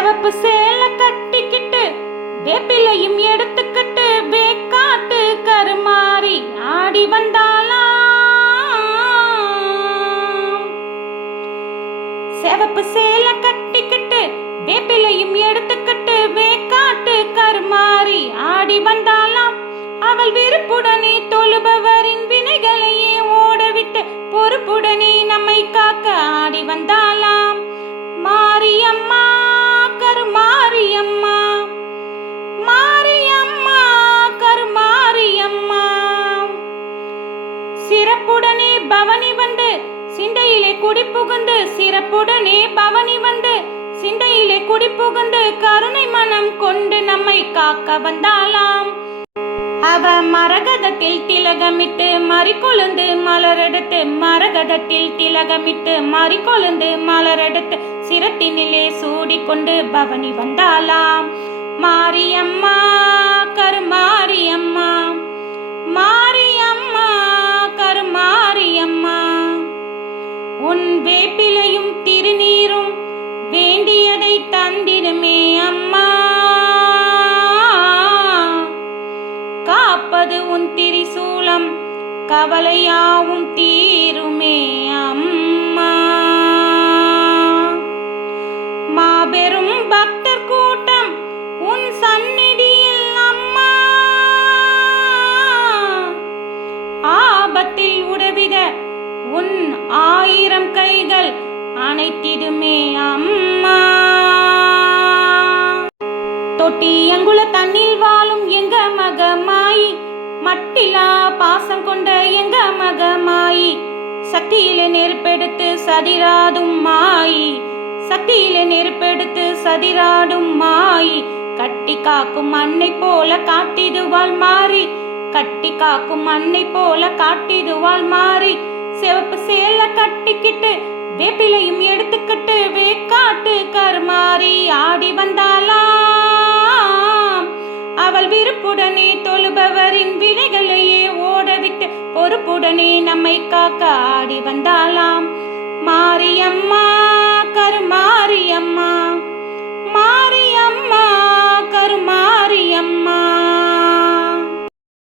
செவப்பு சேலை கட்டிக்கிட்டு வேப்பிலையும் எடுத்துக்கிட்டு வேக்காட்டு கருமாறி ஆடி வந்தாலாம். செவப்பு சேலை கட்டிக்கிட்டு வேப்பிலையும் எடுத்துக்கிட்டு வேக்காட்டு கருமாறி ஆடி வந்தாலாம். அவள் விருப்புடனே தொழுபவரின் வினைகளையே ஓடவிட்டு பொறுப்புடனே நம்மை காக்க ஆடி வந்தாலாம். மாரியம்மா கருமாரியம்மா, மாரியம்மா கருமாரியம்மா. சிறப்புடனே பவனி வந்து சிந்தையிலே குடி புகுந்து, சிறப்புடனே பவனி வந்து சிந்தையிலே குடி புகுந்து கருணை மனம் கொண்டு நம்மை காக்க வந்தாலாம். அவ மரகதத்தில் திலகமிட்டு மறிக்கொழுந்து மலரெடுத்து, மரகதத்தில் திலகமிட்டு மறிக்கொழுந்து மலரெடுத்து சிரத்தினிலே சூடிக்கொண்டு பவனி வந்தாலாம். மாரியம்மா கருமாரியம்மா, மாரியம்மா கருமாரியம்மா. உன் வேப்பிலையும் திருநீரும் வேண்டியதை தந்திடுமே அம்மா, காப்பது உன் திரிசூலம் கவலையாவும் தீருமே அம்மா. மாபெரும் பக்தர் கூட்டம் உன் சந்நிதியில் அம்மா, ஆபத்தில் உதவிட உன் 1000 கைகள் அணைத்திடுமே அம்மா. தொட்டி அங்குல தண்ணில் வாழும் எங்க மகமாயி, மட்டிலா பாசம் கொண்ட எங்க மகமாயி, சக்தியில நெருப்பெடுத்து சதிராடும் மாயி, சக்தியில நெருப்பெடுத்து சதிராடும் மாயி. கட்டி காக்கும் அன்னை போல காட்டிடுவாள் மாறி, கட்டி காக்கும் அன்னை போல காட்டிடுவாள் மாறி. சிவப்பு சேலை கட்டிக்கிட்டு வேப்பிலையும் எடுத்துக்கிட்டு வேக்காட்டு கருமாறி ஆடி வந்தாலாம். அவள் விருப்புடனே தொழுபவரின் வினைகளையே ஓடவிட்டு பொறுப்புடனே நம்மை காக்க ஆடி வந்தாலாம்.